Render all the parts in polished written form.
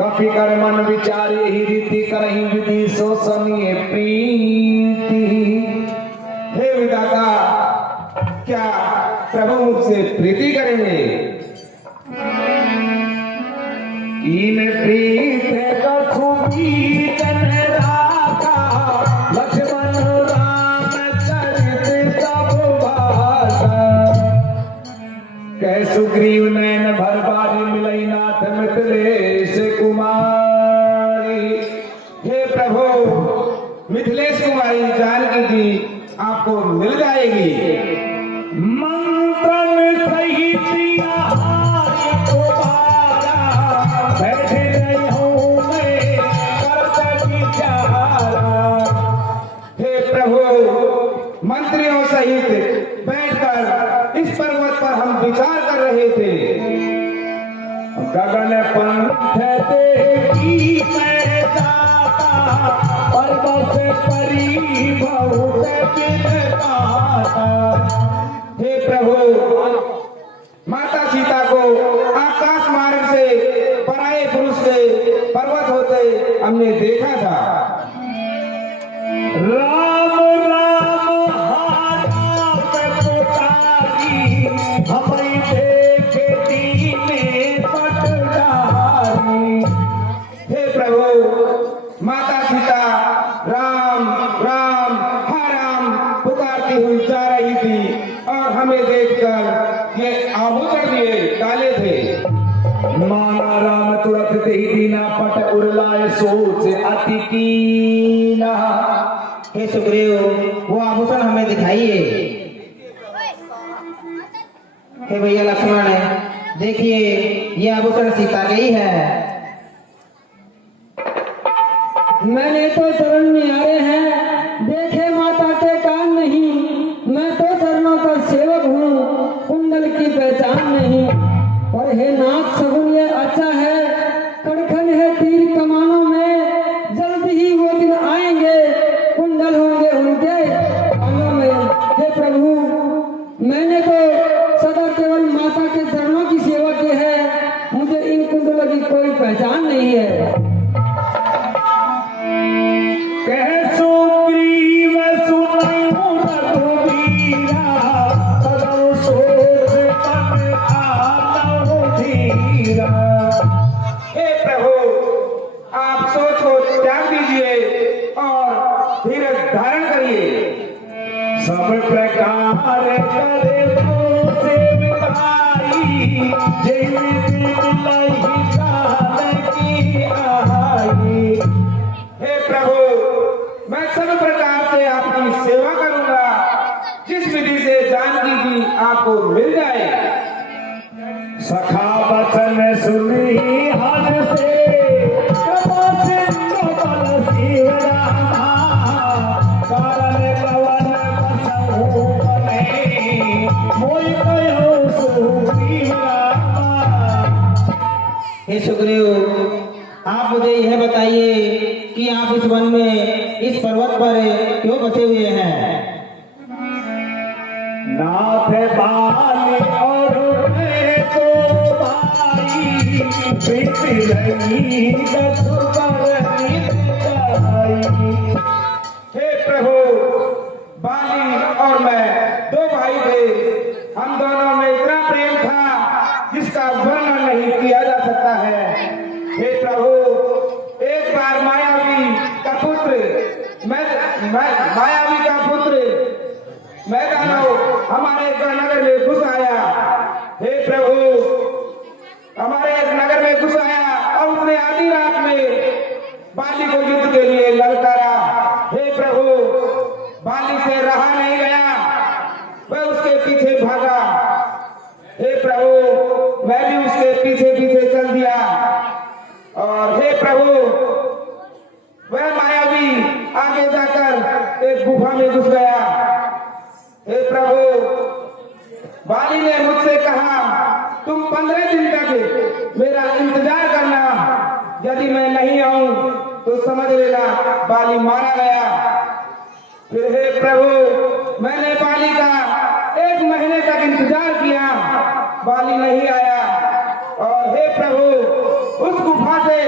Coffee कर मन विचारे ही रीति करही विधि सो सनिए प्रीति। हे विधाता, क्या प्रभु मुझसे प्रीति करेंगे? इन प्रीत कछु बीतन राखा, लक्ष्मण राम चरित सब भाषा। कह सुग्रीव नयन भर बारी मिलई नाथ मिथिलेश कुमारी। हे प्रभु, मिथिलेश कुमारी जानकी जी आपको मिल जाएगी। मंत्रन सहित आहार तुम्हारा, बैठे रहूं मैं करत विचारा। हे प्रभु, मंत्रियों सहित बैठकर इस पर्वत पर हम विचार कर रहे थे। गगन पंथ देखी मैं जाता, पर्वत परी बहुत बिनता। हे प्रभु, माता सीता को आकाश मार्ग से पराये पुरुष से पर्वत होते हमने देखा था। राम राम हारा पुकारी, हमें देखती में पटदारी। हे प्रभु, माता सीता राम राम हा राम पुकारती हुई जा रही थी और हमें देखकर ये आभूषण दिए डाले थे। माना राम तुरंत दही दीना, पट उड़लाए सोच अति कीना। हे सुग्रीव, वो आभूषण हमें दिखाइए। हे भैया लक्ष्मण, देखिए ये आभूषण सीता के ही है। मैंने तो चरण में आए हैं, देखे माता के कान नहीं। मैं तो चरणों का सेवक हूँ, कुंडल की पहचान नहीं। और हे नाथ सगुन ये अच्छा है, कड़खन है तीर कमानों में। जल्दी ही वो दिन आएंगे, कुंडल होंगे उनके कानों में। हे प्रभु, मैंने तो सदा केवल माता के चरणों की सेवा की है, मुझे इन कुंडलों की कोई पहचान नहीं है। कह सुग्रीव सुनऊ रघुवीरा, तदनु सोच तन आतहु धीरा। हे प्रभु, आप सोच को त्याग दीजिए और धीरज धारण करिए। सब प्रकार करे तो सेविकाई, जय मिलहि काल की आई। हे प्रभु, मैं सब प्रकार से आपकी सेवा करूंगा, जिस विधि से जानकी जी आपको मिल जाए। सखा वचन सुनी हर से, कृपा सिंधु बल शिव रामा। कारण कवन बसहु बने, मोहि कहो सुग्रीव रामा। हे सुग्रीव, आप मुझे यह बताइए कि आप इस वन में, इस पर्वत पर क्यों बसे हुए हैं? नाथ बाली और मैं तो भाई, प्रीति रही रघुबर नित गाई। हे प्रभु, बाली और मैं दो भाई थे। हम दोनों में इतना प्रेम था जिसका वर्णन नहीं किया जा सकता है। हे प्रभु, एक बार मायावी का पुत्र मायावी का पुत्र मैदानों हमारे एक नगर में घुस आया। हे प्रभु, हमारे एक नगर में घुस आया और उसने आधी रात में बाली को युद्ध के लिए ललकारा। हे प्रभु, बाली से रहा नहीं गया, वह उसके पीछे भागा। हे प्रभु, मैं भी उसके पीछे पीछे चल दिया और हे प्रभु, वह मायावी आगे जाकर एक गुफा में घुस गया। हे प्रभु, बाली ने मुझसे कहा, तुम 15 दिन तक मेरा इंतजार करना, यदि मैं नहीं आऊं तो समझ लेना बाली मारा गया। फिर हे प्रभु, मैंने बाली का 1 महीने तक इंतजार किया, बाली नहीं आया और हे प्रभु, उस गुफा से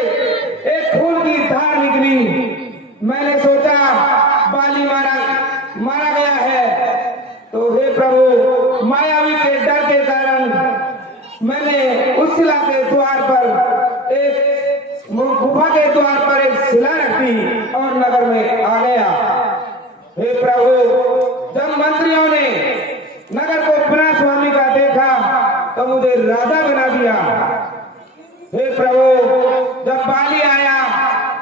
मैंने उस शिला के द्वार पर एक गुफा के द्वार पर एक शिला रख दी और नगर में आ गया। हे प्रभु, जब मंत्रियों ने नगर को बिना स्वामी का देखा तो मुझे राजा बना दिया। हे प्रभु, जब बाली आया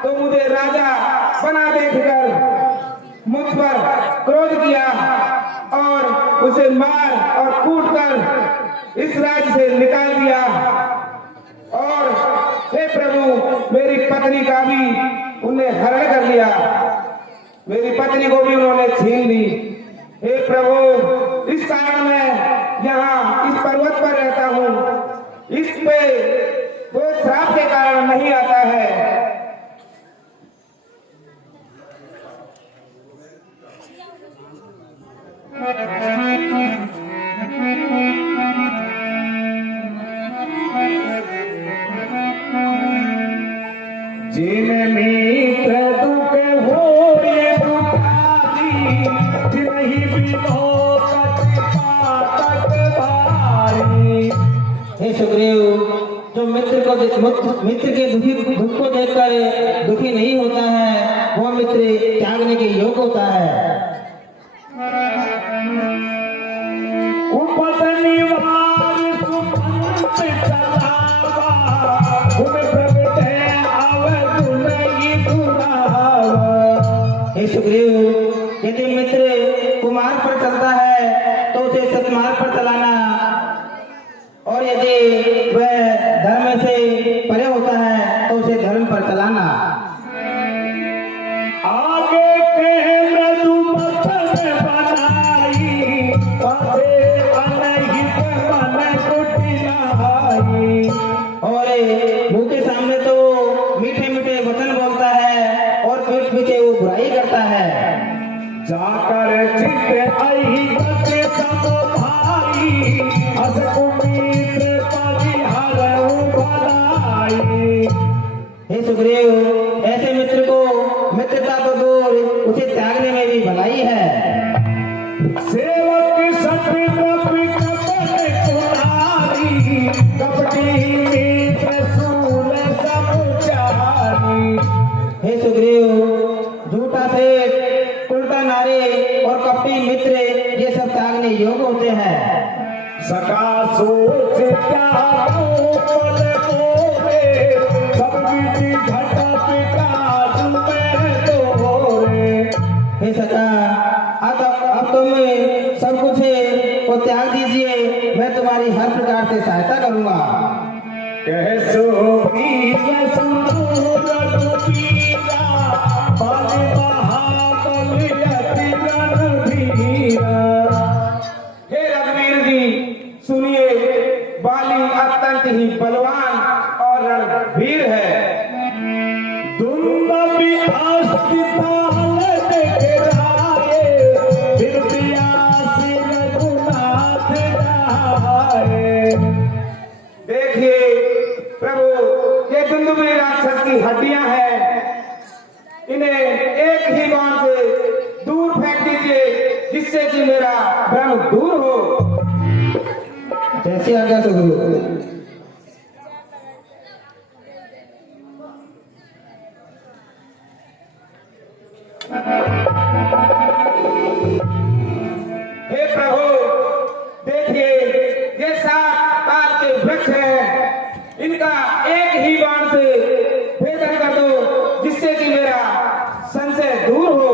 तो मुझे राजा बना देखकर मुझ पर क्रोध किया और उसे मार और कूट कर इस राज्य से निकाल दिया। और हे प्रभु, मेरी पत्नी का भी उन्हें हरण कर लिया, मेरी पत्नी को भी उन्होंने छीन ली। हे प्रभु, इस कारण मैं यहाँ इस पर्वत पर रहता हूँ। इस पे वो श्राप के कारण नहीं आता है। जिन मित्र दुख हो ये दुखारी, जिनहि बिनो कटि भारी। हे सुग्रीव, जो मित्र के दुख को देखकर दुखी नहीं होता है, वो मित्र त्यागने के योग्य होता है। उपद निवार सुपंथ चलावा, घुम प्रगटे अवधु नहीं दुरावा। हे सुग्रीव, यदि मित्र कुमार पर चलता है तो उसे सतमार्ग पर चलाना, और यदि वह धर्म से परे होता है तो उसे धर्म पर चलाना। आगे कह मृदु मथन बनाई, पासे अनहित मन कुटिलाई। और मुंह के सामने तो मीठे मीठे वचन बोलता है और पीठ पीछे वो बुराई करता है। जाकर चित आई बचे सब भाई, अस कुमित्र परिहरऊ भलाई। हे सुग्रीव, ऐसे मित्र को मित्रता तो दूर, उसे त्यागने में भी भलाई है। सेवक सत्य कुमारी, कपटी मित्र सूल समुचारी। हे सुग्रीव, झूठा सेठ, उल्टा नारे और कपटी मित्र ये सब त्यागने योग्य होते हैं। सका सोच त्यागो पल मोरे, सब विधि घटत काज में तोरे। हे सका, अब तुम सब कुछ को त्याग दीजिए, मैं तुम्हारी हर प्रकार से सहायता करूंगा। कह सो वीर सुनो रघुवीरा, बाली महाबली अति रणधीरा। हे रघुवीर जी, सुनिए, बाली अत्यंत ही बलवान और रणवीर है। दुर्लभ अस्तिताल देखराए, फिर प्यासी रघुनाथ जाए। देखिए प्रभु, ये दुंदुभी राक्षस की हड्डियां हैं, इन्हें एक ही बाण से दूर फेंक दीजिए, जिससे कि मेरा भ्रम दूर हो। जैसे आज्ञा सुग्रीव। हे प्रभु, देखिए, ये 7 ताल के वृक्ष हैं, इनका एक ही बाण से भेदन कर दो, जिससे कि मेरा संशय दूर हो।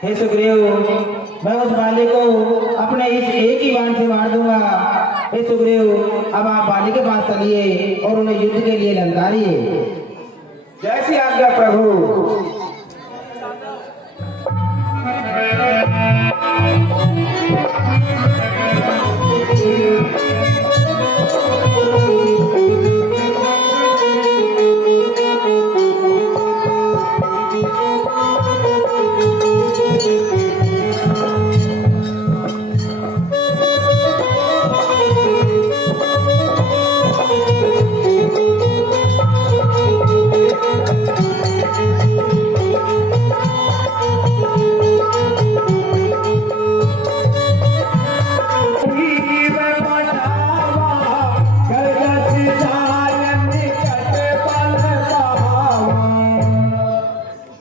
हे सुग्रीव, मैं उस बाली को अपने इस एक ही बाण से मार दूंगा। हे सुग्रीव, अब आप बाली के पास चलिए और उन्हें युद्ध के लिए ललकारिए। जैसी आज्ञा प्रभु।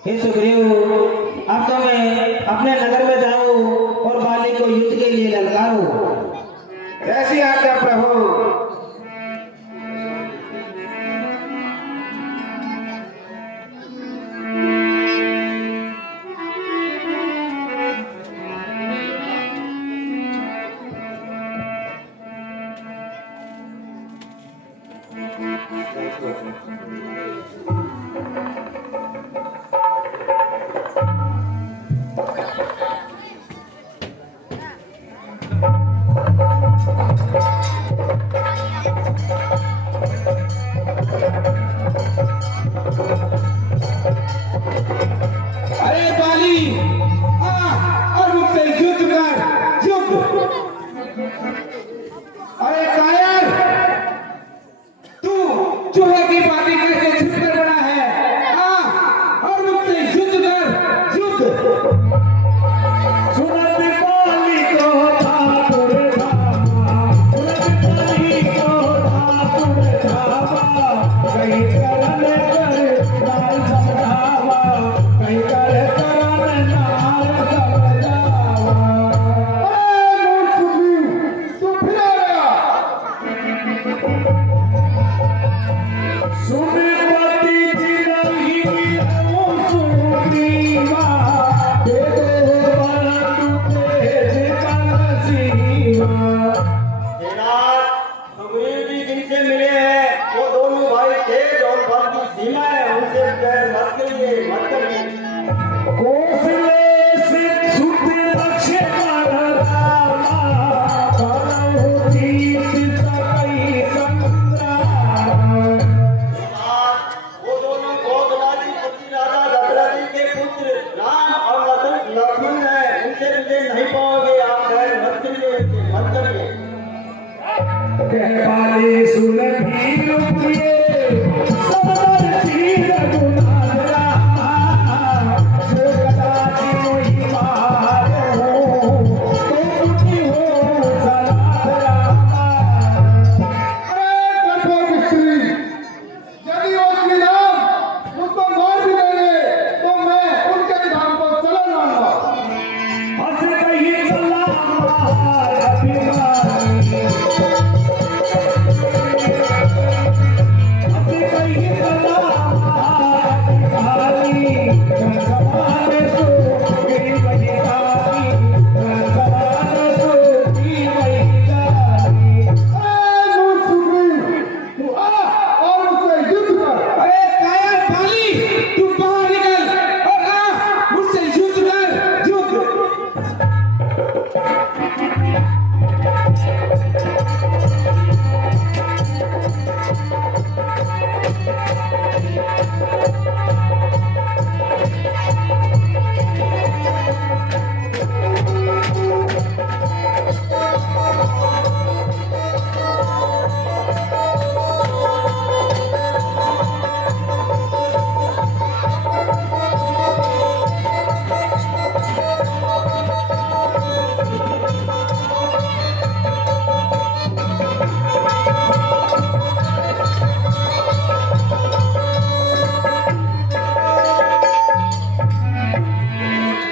हे सुग्रीव, अब तो मैं अपने नगर में जाऊं और बाली को युद्ध के लिए ललकारूं। ऐसी आज्ञा प्रभु। अरे बाली, और मुझसे युद्ध कर, युद्ध। अरे कायर, तू चूहे की बाती कैसे छुपकर बना है? और मुझसे युद्ध कर, युद्ध। सुनत बाली को ठाकुर धामा, सुनत बाली को ठाकुर धामा, कहीं करन कर नाल समझावा, कहीं कर करन नाल समझावा। अरे मूर्ख तू फिर आ गया। सुनपति जिनहि हो सुग्रीवा, दे दो वर तुझे जीवन सीमा। सुग्रीव जी जिनसे मिले हैं वो दोनों भाई तेज और बल की सीमा है, उनसे बैर मत करिए, मत करिए। कौशले से सुत रक्षे कर रामा, करहु जीत सकई संग्राम। वो दोनों कौशलादी पुत्र राजा दशरथ जी के पुत्र राम और लक्ष्मण हैं, उनसे मुझे नहीं पाओगे आप, बैर मत करिए, मत करिए। कहवाले सुन भीर प्रिय, सबदर धीर गुनाहरा, जो कदाच मोहि मारो, तो दुखी हो सलाहरा। अरे कठोर स्त्री, यदि वो श्री राम मुझको मार भी देंगे तो मैं उनके विधान को चला जाऊंगा। हंस कही चला अभिमानी, हंस कही चला अभिमानी, जन समान सुग्रीव वही जानी, जन समान सुग्रीव वही जानी। अरे मूर्ख सुग्रीव, तू आ और मुझसे युद्ध कर। अरे कायर बाली, तू बाहर निकल और आ मुझसे युद्ध कर, युद्ध।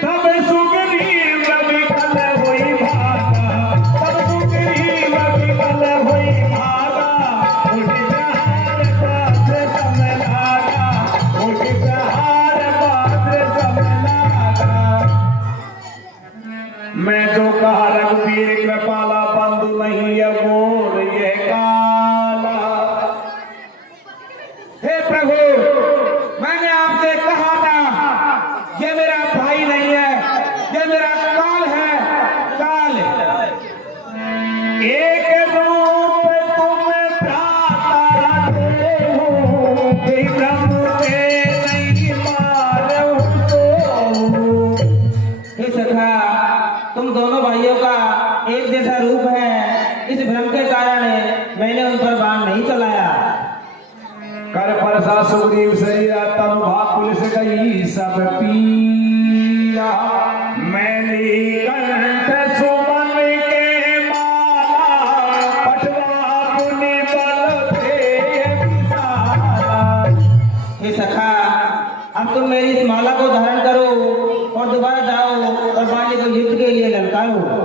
तब सुग्रीव विकल हुई भागा, तब सुग्रीव विकल हुई भागा, उठ प्रहार पात्र समलागा, उठ प्रहार पात्र समलागा। मैं जो कहा रघुवीर कृपाला, बंधु नहीं अमोल ये काला। हे प्रभु, मैंने आपसे कहा था ये मेरा भाई नहीं है, ये मेरा काल है, काल। एक रूप तुम भ्राता दे हो, विक्रम ते नहीं मारो सो। हे सखा, तुम दोनों भाइयों का एक जैसा रूप है, इस भ्रम के कारण मैंने उन पर बाण नहीं चलाया। कर परसा सुग्रीव सैया, तब भाग पुलिस गई सब पीला। मैली कंठ सुमन के माला, पटवा पुनि बल थे विशाला। हे सखा, अब तुम मेरी इस माला को को धारण करो और दोबारा जाओ और बाली को युद्ध के लिए ललकारो।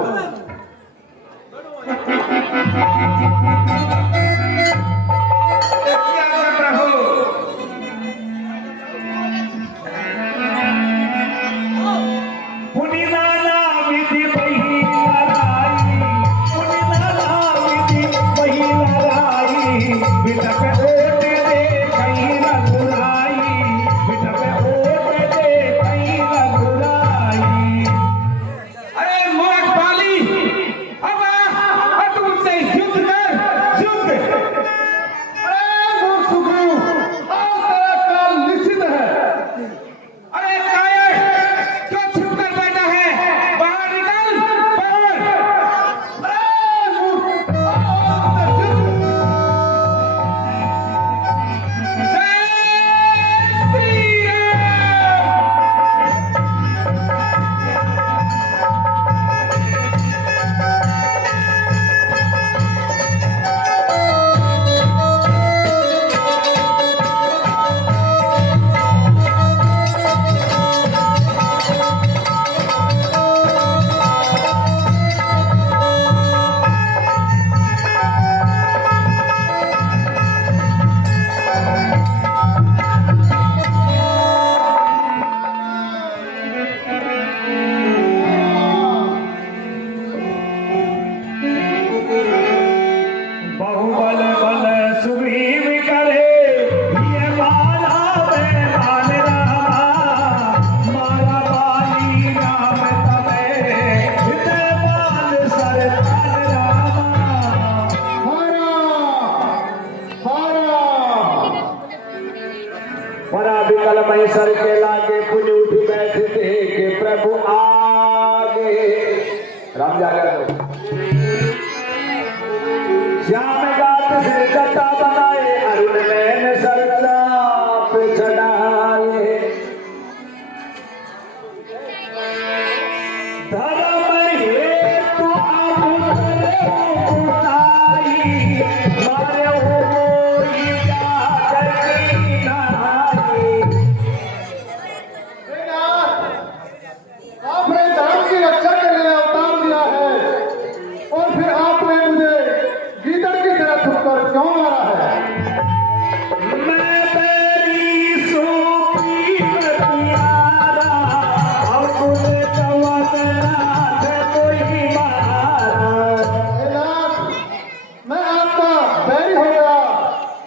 सर के लागे पुण्य उठ बैठते के प्रभु आगे। राम जागर श्याम गात से कटा बनाए अरुण नैन सरचा पे चढ़ाए। धर्म हेतु आप उताई मारे हो जाकर आपने धर्म की रक्षा के लिए अवतार लिया है और फिर आपने मुझे गीदड़ की तरह छुपकर क्यों मारा है? मैं तेरी सोपी प्यारा और तुझे कवनाथ कोई मारा। मैं आपका बैरी हो गया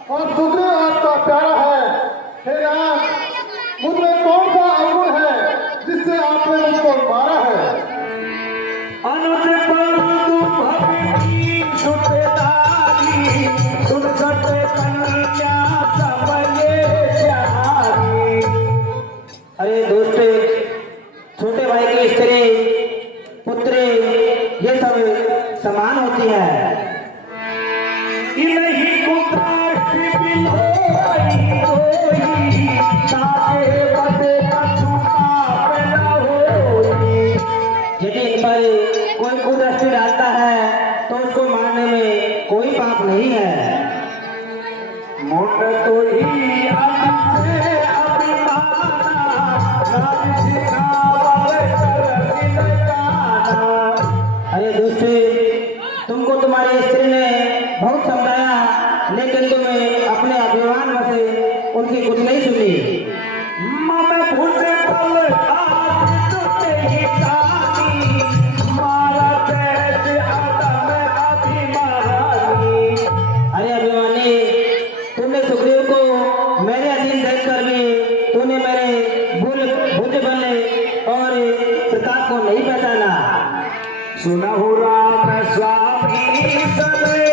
और सुग्रीव आपका प्यारा है। हे राम, मुझमें कौन सा अवगुण है जिससे आपने मुझको मारा है? अनुज बंधु भक्ति सुखदारी सुन सके कन्या सबये चारी। अरे दोस्त, छोटे भाई की स्त्री पुत्री ये सब समान होती है। इन्हीं को काट बिलोई होई ताके बदे कछुआ पैदा होई। यदि इन पर कोई कुदृष्टि डालता है तो उसको मारने में कोई पाप नहीं है। मुंड तो ही अति से अभिमाना राज सिखावल कर सिलकाना। अरे दोस्ती, तुमको तुम्हारी स्त्री ने बहुत समझाया लेकिन तुम्हें अपने अभिमान से उनकी कुछ नहीं सुनी। मम भुज बल आस तुते ही कानी मारा कैसे आदम अभिमानी। अरे अभिमानी, तुमने सुग्रीव को मेरे अधीन देखकर भी तूने मेरे भुज बल और प्रताप को नहीं पहचाना। सुनहु राम स्वामी सने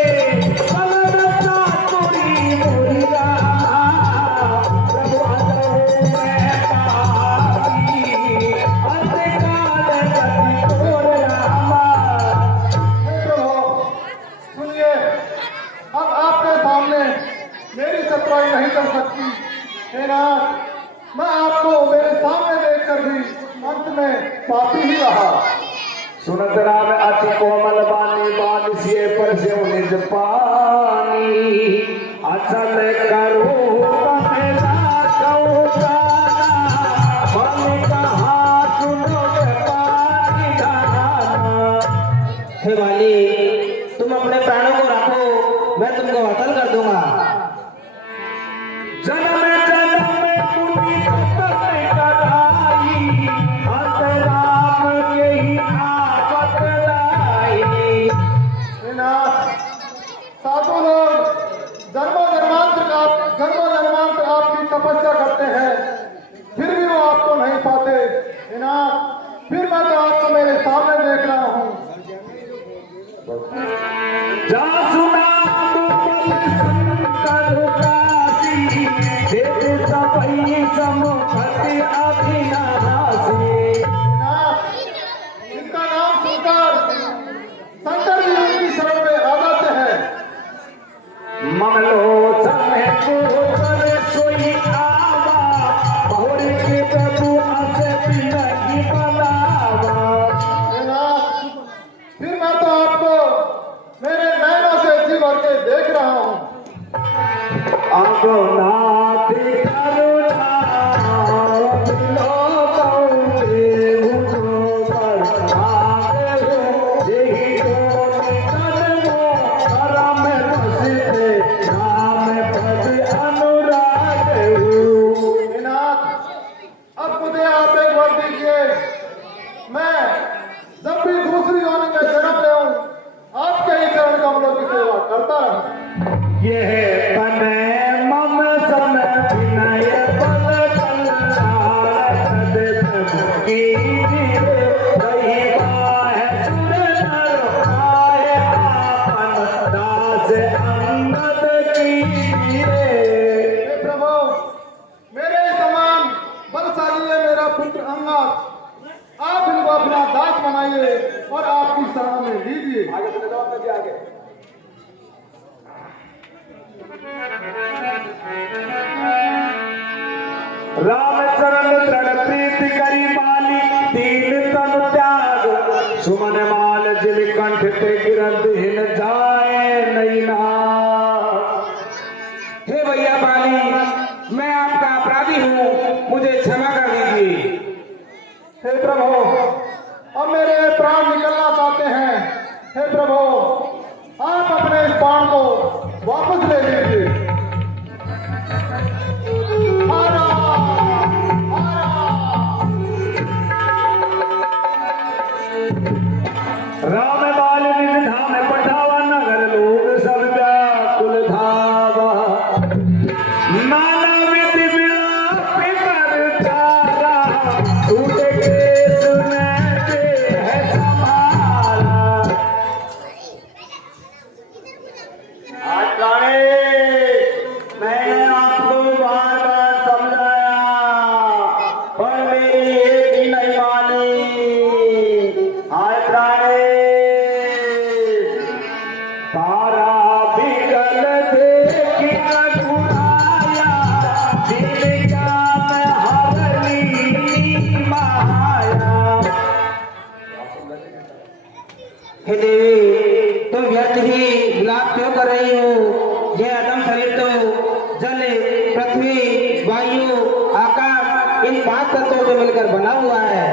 बलरता तुरी मोरी रामा। प्रभु आदर मैं पापी अधिकार गति तोर रामा। सुनिए, अब आपके सामने मेरी चतुराई नहीं चल सकती। हे राम, मैं आपको मेरे सामने देखकर भी अंत में पापी ही रहा। सुनत राम अति कोमल बानी बाल सिए पर से निज पानी। अचल करो तमें राखो गाना बन मैं जब भी दूसरी योनि में जन्म ले आपके ही चरण कमलों की सेवा करता रहूं। यह तने मम सम विनय बल कल्याण की रही है सुर नर आए आपन दास अंगद की हे प्रभु, मेरे समान बलशाली है मेरा पुत्र अंगद, आप इनको अपना दास बनाइए और आपकी शरण में लीजिए। आगे चले जाओ, आगे। रामचरण दृढ़ प्रीति करी माली दीन तन त्याग सुमन माल जिल कंठ ते गिरंत हिन जाए नहीं ना। हे भैया बाली, मैं आपका अपराधी हूँ, मुझे क्षमा कर दीजिए। हे प्रभु, अब मेरे प्राण निकलना चाहते हैं। हे प्रभु, आप अपने इस प्राण को वापस ले लीजिए। हारा, हारा। राम बाल निज धाम पठावा नगर लोग सब व्याकुल धावा नाना विधि विलाप कर तारा टूट के सुनते है संभाला। आचार्य, मैंने आपको बार बार समझाया पर मेरी एक ही नहीं मानी। आचार्य, तारा बिगल देखी घुराया दिल क्या में हरली माया। हे देवी, तुम व्यर्थ ही विलाप क्यों कर रही हो? यह अदम शरीर तो जल, पृथ्वी, वायु, आकाश इन 5 तत्वों से मिलकर बना हुआ है।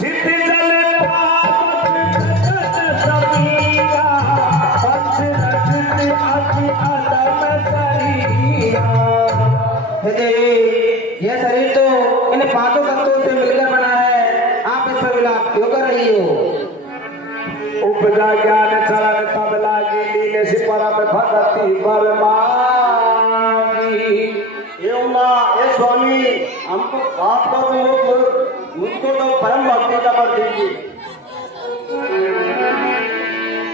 चित जल पावक जगत सबीरा पंच रचित अति अदम शरीरा। हे देवी, यह शरीर तो इन 5 तत्वों से मिलकर बना है, आप इस पर विलाप क्यों कर रही हो? उपजा ज्ञान चरण तब लागी लीले से परम भगति बर मांगी। ये स्वामी, हमको आपको मुझको तो परम भक्ति का वर दीजिए।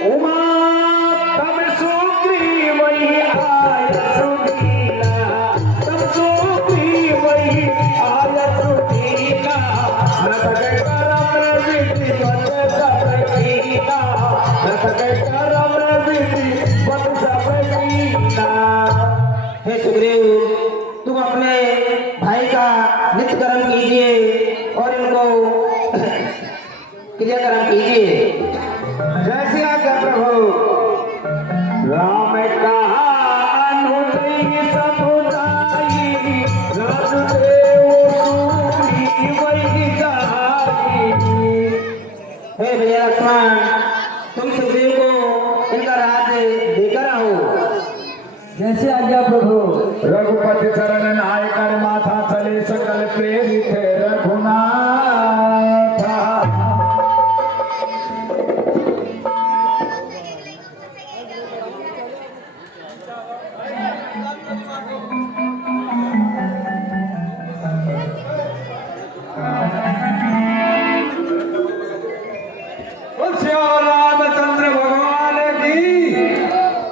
उमा तब सुग्रीव वही आय सुनीला तब सुग्रीव वही आय सुनीला रत गए करम विधि बत सब कीना रत गए करम विधि बत सब कीना। हे सुग्रीव, तुम अपने भाई का नित्य कर्म कीजिए और इनको क्रियाकर्म कीजिए। जैसी आज्ञा प्रभु। राम कहा अनुजई समुदायी राजदेव सूरी वही जाई। हे भैया लक्ष्मण, तुम सुग्रीव को इनका राज्य देकर आओ। जैसे आज्ञा प्रभु। रघुपति चरण नाय कर माथा चले सकल प्रेरित रघुनाथ। रामचंद्र भगवान की,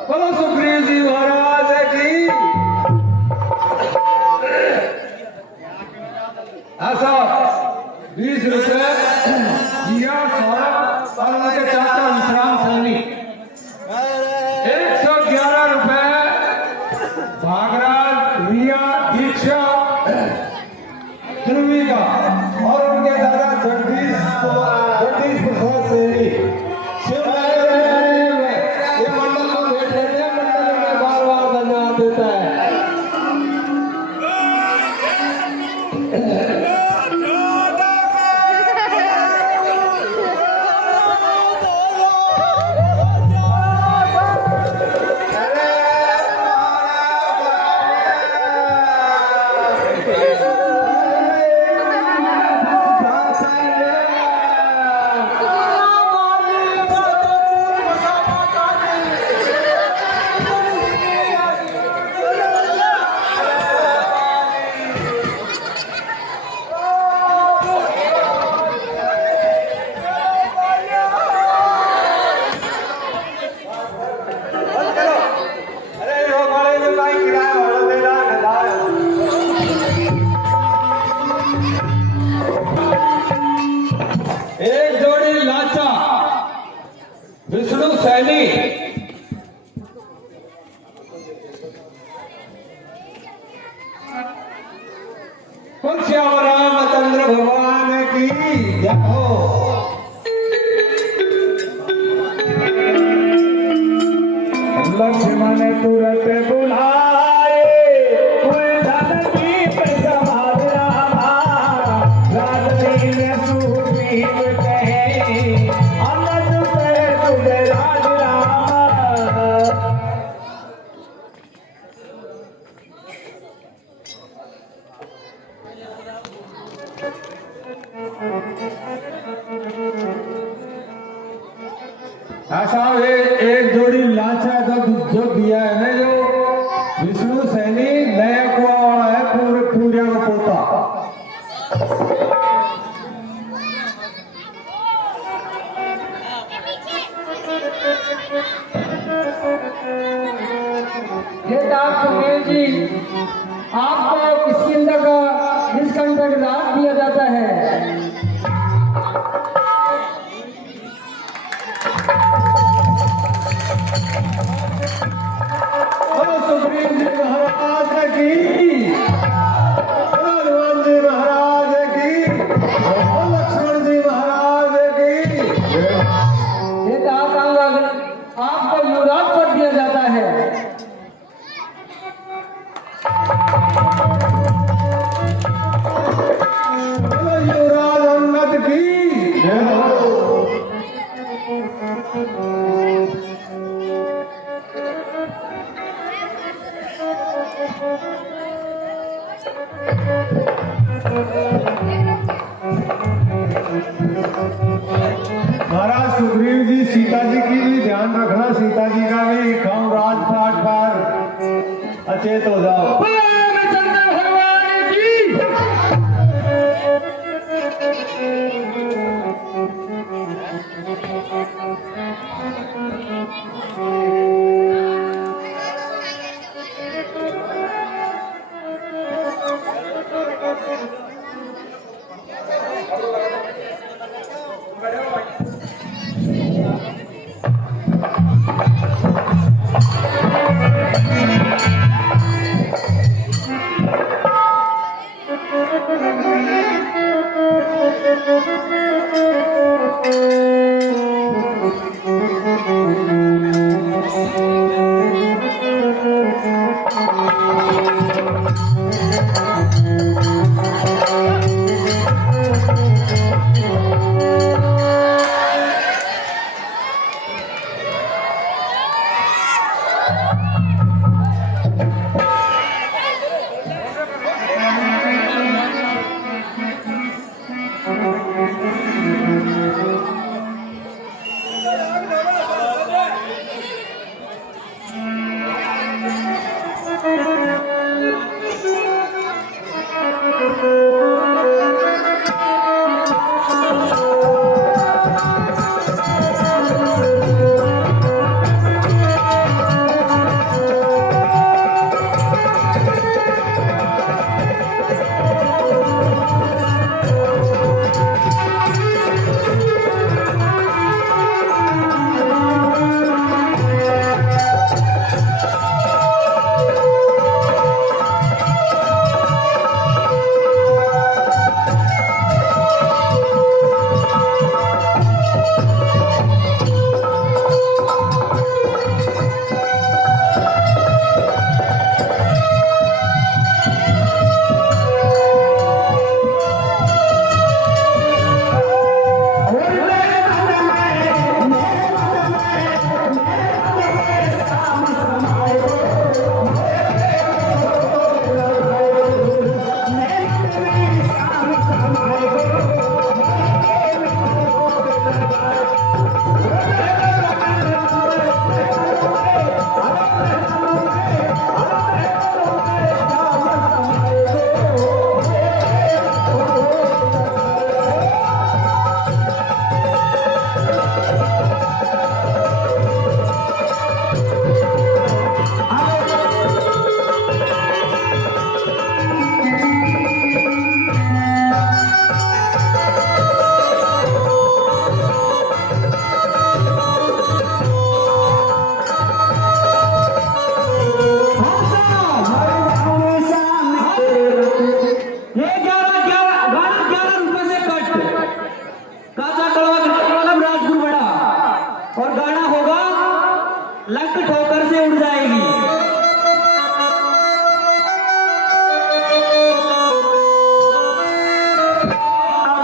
बोलो सुग्रीव जी महाराज की। ऐसा 20 रुपए दिया सौरभ और उनके चाचा विश्राम सैनी। 111 रुपए भागराज रिया दीक्षा ध्रुवी का और उनके दादा जगदीश प्रसाद सैनी। ये मंडल को भेंट लेते हैं, मंडल में बार बार धन्यवाद देता है। सैनिक। कुल श्याम रामचंद्र भगवान की जय हो। लक्ष्मण तुरंत बुलाए उलझन दीप समाज रामा राजदीन सुग्रीव कहे अमर कहे तुझे राज रामा। साहब एक जोड़ी लाचा का जो दिया है ना, जो विष्णु सैनी नया कुआ वाला है, पूरे पूरिया का पोता। हे दास सुमेर जी, आपको किसके अंदर का निष्कंटक राज दिया जाता है। सुप्रीम जी महाराज की, हनुमान जी महाराज की, लक्ष्मण जी महाराज की। हे दास अंगद, आपको युवराज पर दिया जाता है। युवराज अंगद की जय हो। महाराज सुग्रीव जी, सीता जी की भी ध्यान रखना, सीता जी का भी काम राजपाट पर अचेत हो जाओ। रामचंद्र भगवान की।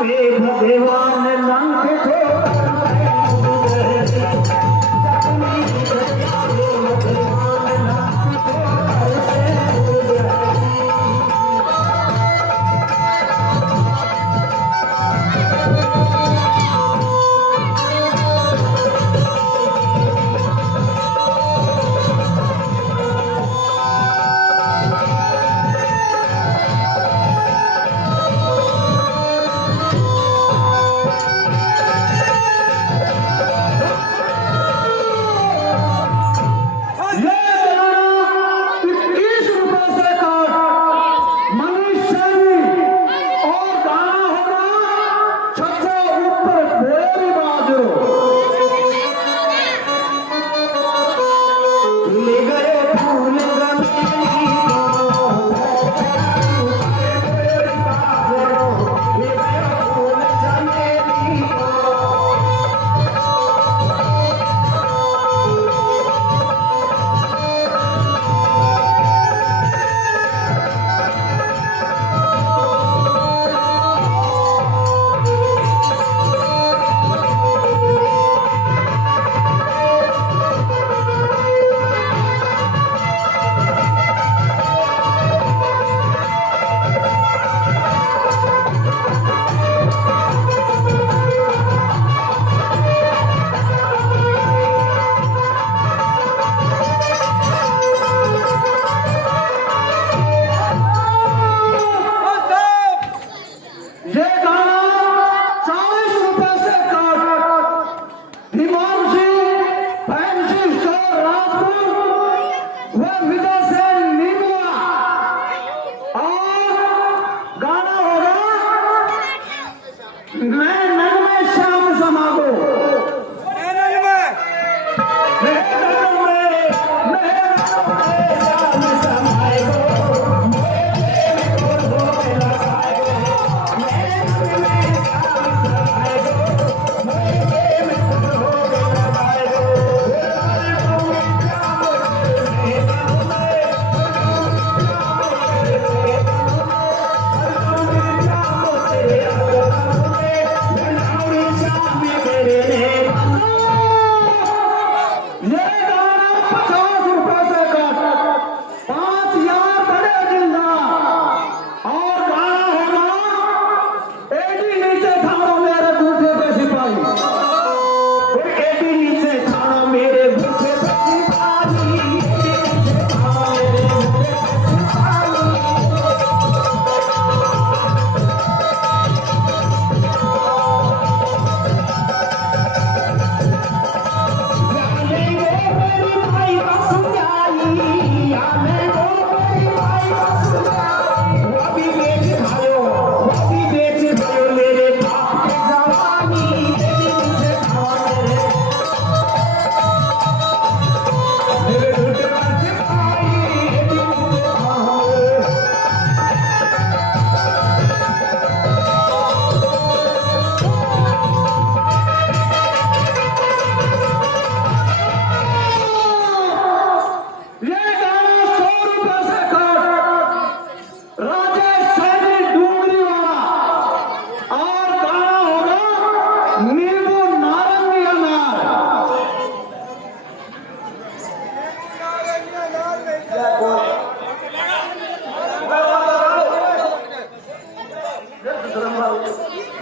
पे भगवान लंक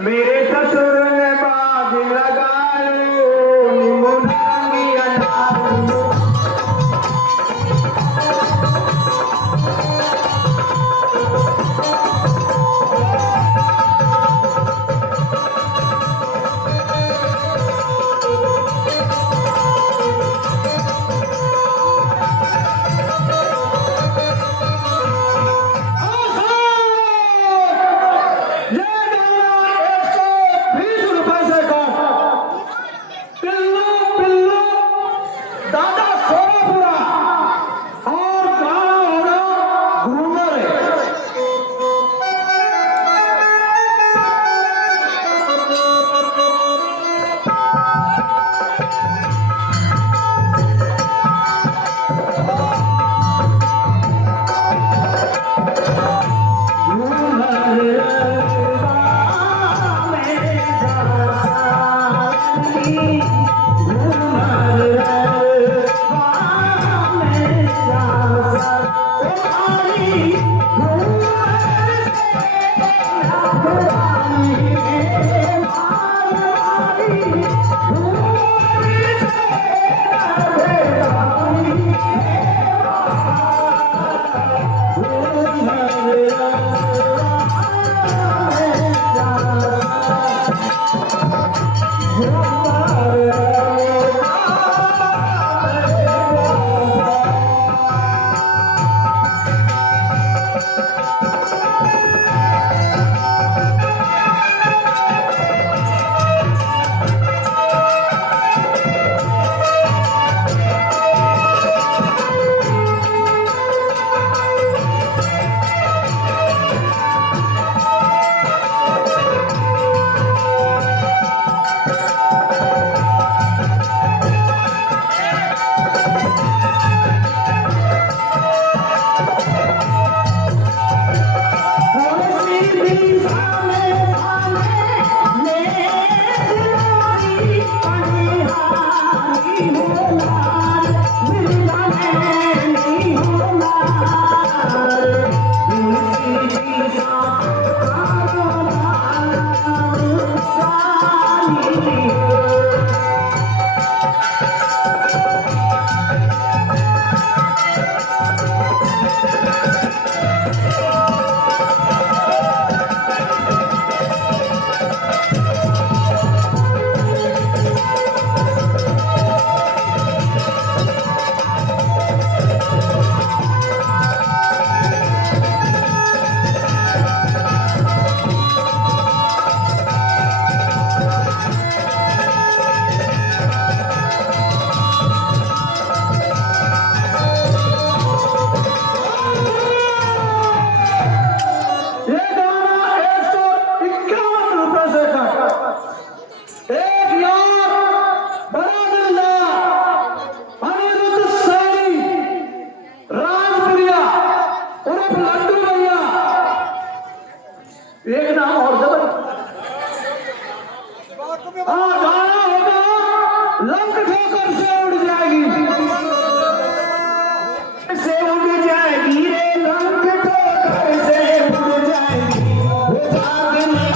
मेरे ससुर ने बाग लगायो नींबू नारंगी अनार ये गाना 120 और गाना होगा लंक ठोकर से उड़ जाएगी, से उड़ जाएगी रे, लंक ठोकर से उड़ जाएगी, वो जागने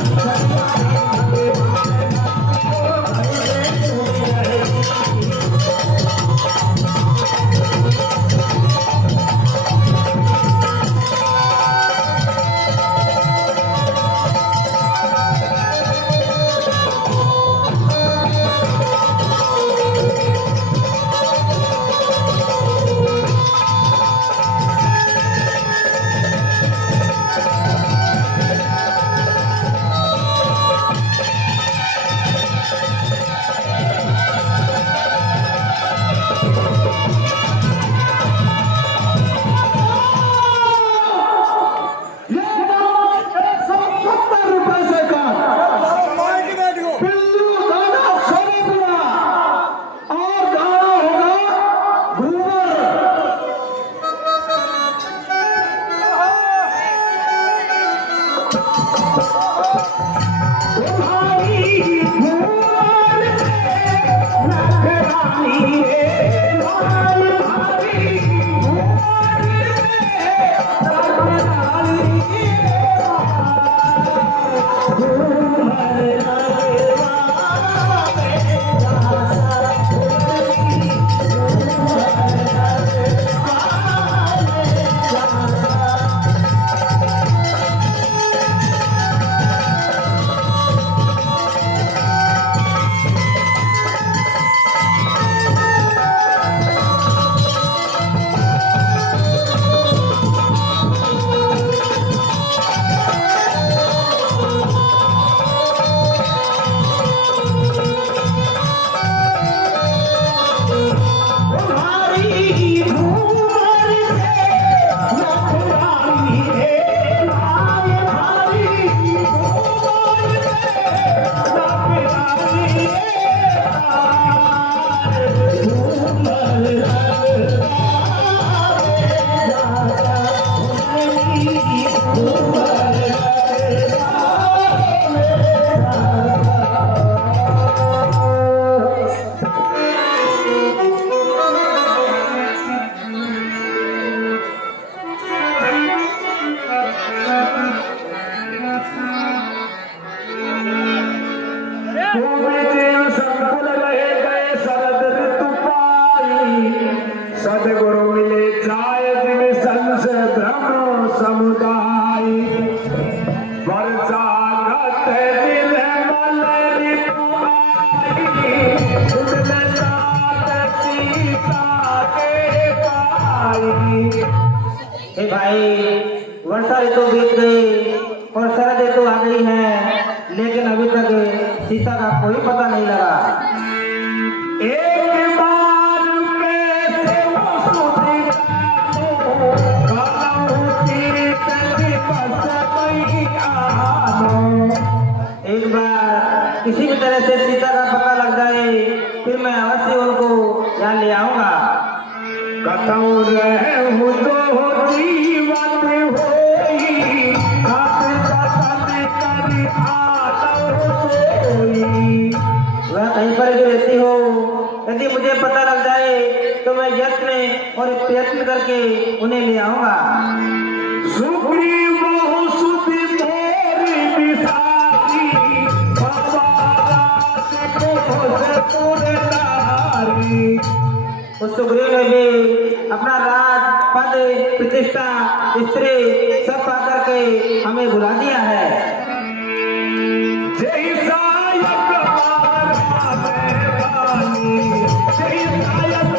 सदगुरु मिले जाय दिन संस ब्रह्म समुदाय, वर्षा घट दिल मल ऋतु आई, सीता के पाई। हे भाई, वर्षा ऋतु बीत गई और शरद ऋतु आ गई है, लेकिन अभी तक सीता का कोई पता नहीं लगा। एक बार कैसे वो सुधिका लो, एक बार किसी भी तरह से सीता का पता लग जाए, फिर मैं अवश्य उनको यहाँ ले आऊंगा। कतौ रहूं तो जीवत होई, हाथ पतन करी आलो सोई। वह कहीं पर भी रहती हो, यदि मुझे पता लग जाए तो मैं यत्न और प्रयत्न करके उन्हें ले आऊंगा। सुग्रीव सुधि मोरी बिसारी, उस सुग्रीव ने भी अपना राज पद प्रतिष्ठा स्त्री सब पा करके हमें बुला दिया है। जय सायक मारा में भाली, जय सायक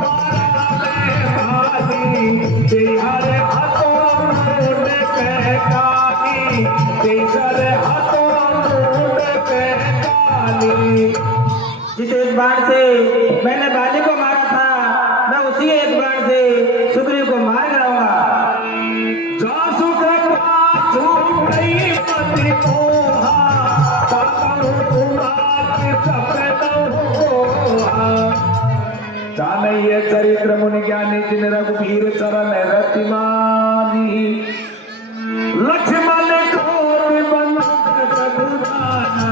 मारा में भाली, जय हरे हाथों में कहकाली, जय हरे हाथों में कहकाली। जिस एक बाण से मैंने बाली को मारा था, मैं उसी एक बाण से सुग्रीव को मार गिराऊंगा। जासु के पास गई पति कोहा, चाणक्य चरित्र मुनि ज्ञानी जिन रघुवीर चरण रतिमानी, लक्ष्मण को बन रघुराना।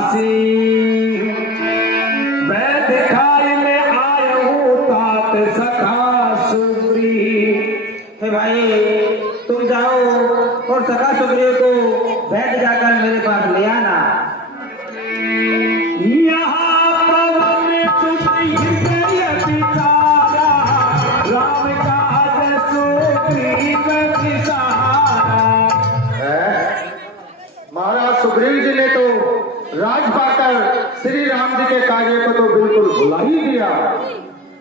दासी मैं दिखाई में आया हूँ तात सखा सुग्रीव। हे भाई तुम जाओ और सखा सुग्रीव को भेंट जाकर मेरे पास ले आना। यहाँ पवन सुग्रीव बिचारा राम काज सुग्रीव की सहारा। महाराज सुग्रीव जी ने तो राज पाकर श्री राम जी के कार्य को तो बिल्कुल भुला ही दिया।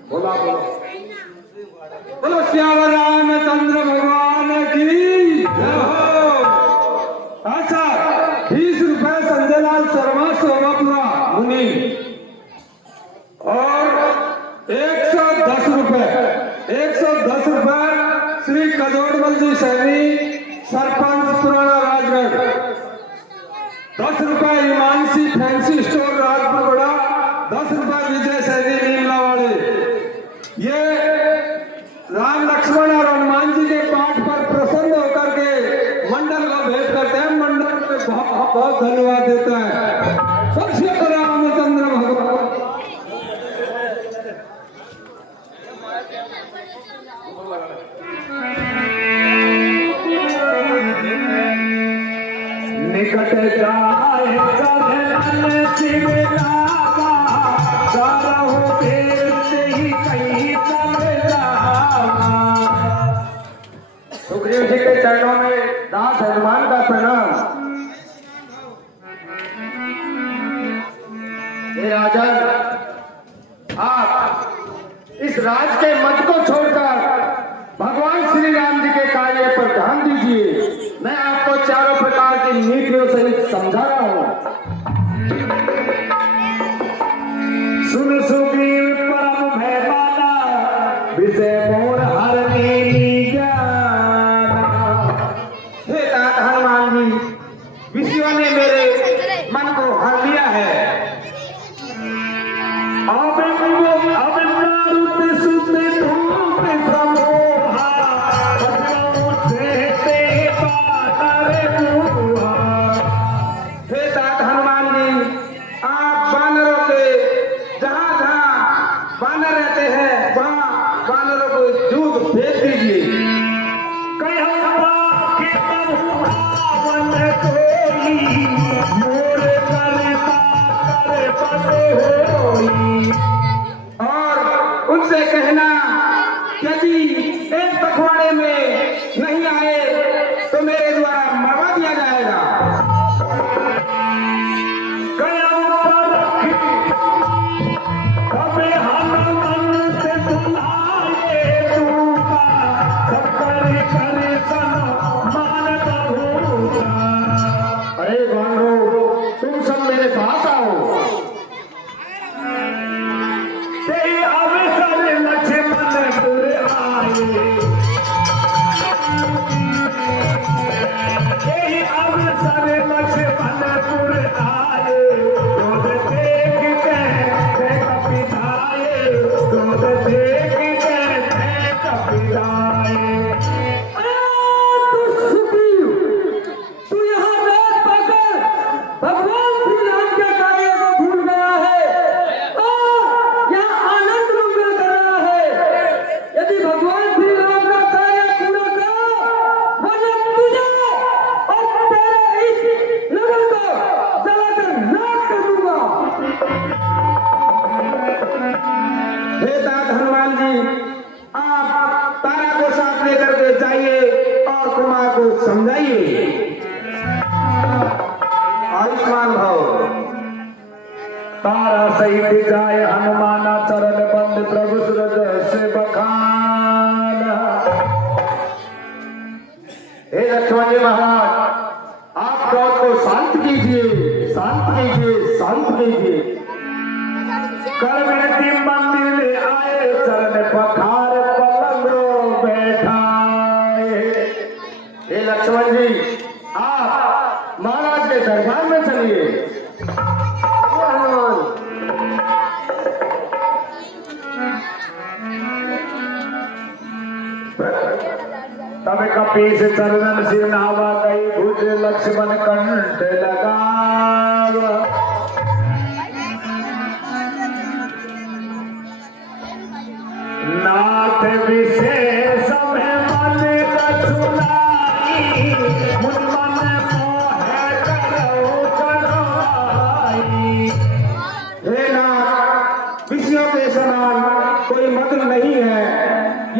बोला बोलो श्याम रामचंद्र भगवान की जय हो। अच्छा 20 रुपए संजय लाल शर्मा सोमापुरा मुनि और 110 रुपए श्री कजोड़मल जी सैनी सरपंच पुराना राजगढ़। 10 रुपए हिमांशी फैंसी स्टोर राजपुर बड़ा। 10 रुपए विजय सैनी नीमला वाले। ये राम लक्ष्मण और हनुमान जी के पाठ पर प्रसन्न होकर के मंडल को भेंट करते हैं। मंडल में बहुत बहुत धन्यवाद देता है। सबसे रामचंद्र भगवान। निकट जाए चरण शिव लागा सारहु भेंट ही कहीं चल जावा। सुग्रीव जी के चरणों में दास हनुमान का प्रणाम। हे राजन, आप इस राज के मत को छोड़कर भगवान श्री राम जी के कार्य पर ध्यान दीजिए। मैं आपको चारों प्रकार की नीतियों से समझा रहा हूँ। सुन सुग्रीव परम भयमाना विषय मोर हर नीली ज्ञाना। हे तात हनुमान जी विषयों ने मेरे मन को हर लिया है। अब मारुत सुत धूप समोहा पद्मों से बानर मुहा। हे तात हनुमान जी आप बानरों के जहाँ जहाँ बानर रहते हैं वहाँ बानरों को दूध भेज दीजिए। और उनसे कहना यदि एक पखवाड़े में नहीं आए तो मेरे द्वारा मरवा दिया जाएगा। अरे वानरो, तुम सब मेरे पास आओ। हे तात हनुमान जी आप तारा को साथ लेकर के जाइए और कुमार को समझाइए। आयुष्मान भव। तारा सहित जाए हनुमाना चरण बंद प्रभु सूरज से बखाना। हे लक्ष्मण जी महाराज, आप क्रोध को शांत कीजिए, शांत कीजिए, शांत कीजिए। कर विनती मंदिर आए चरण पखार पलंग बैठाए। हे लक्ष्मण जी, आप महाराज के दरबार में चलिए। तब कपीस चरण सिर नावा गई भुज लक्ष्मण कंठ लगावा। विशेष में मन कछुनाई मुन मन मोह करो करुणाई। हे नाथ, ऋषियों के समान कोई मधुर नहीं है।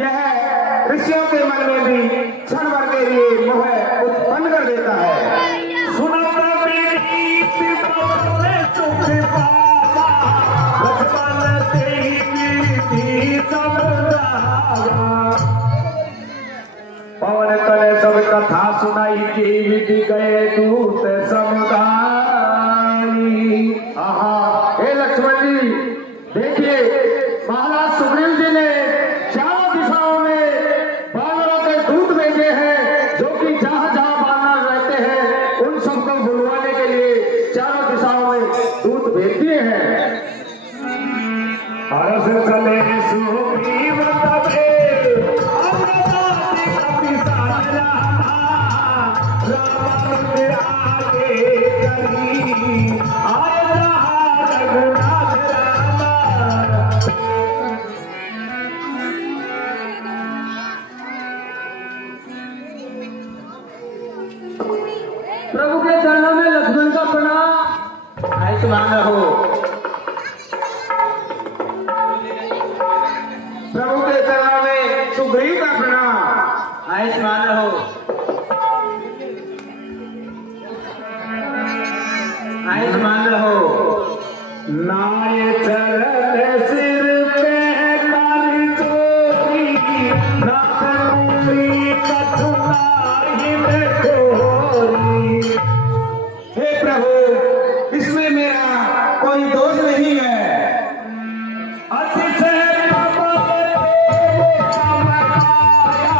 यह ऋषियों के मन में भी क्षण भर के लिए मोह उत्पन्न कर देता है। सुनत विनीत पवन सुख पावा बचपन से ही कीर्ति सब गावा। पवन तले सब कथा सुनाई की विधि गए दूत समुदाय। आहा, हे लक्ष्मण जी, देखिए महाराज सुग्रीव जी ने चारों दिशाओं में बानरों के दूत भेजे हैं, जो कि जहां जहां बानर रहते हैं उन सबको बुलवाने के लिए चारों दिशाओं में दूत भेज दिए हैं। हरस चले सुग्रीव तबे अमृताति कपि साथ रामा। राम आगे करी आय रहा रघुनाथ रामा। प्रभु के चरणों में लक्ष्मण का प्रणाम। आयुष्मान रहो। प्रभु के चरणों में सुग्रीव का प्रणाम। आयुष्मान रहो। आयुष्मान रहो। नाय चरण सिर पे कर जोगी नाथ मूरी कछुनाई में कोरी। हे प्रभु, इसमें मेरा कोई दोष नहीं है। अतिशय पवन तेरे कमलाया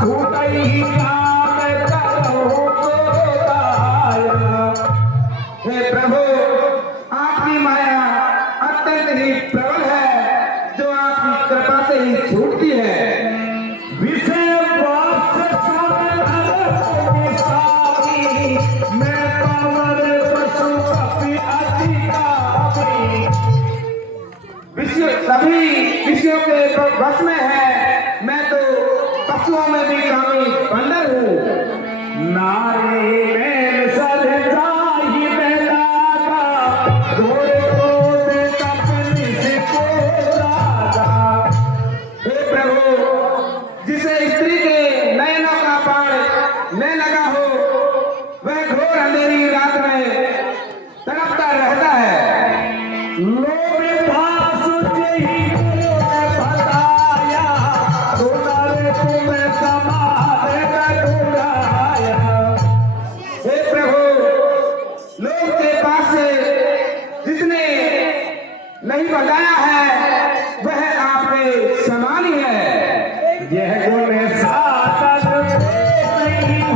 छूटई नाम करो गोदाया। हे प्रभु, आपकी माया अत्यंत ही प्रबल है, जो आपकी कृपा से ही छूटती है। विषय वास समधर स्वामी मैं पवन पशु कपि अधिकारी। विषय सभी विषयों के वश में है,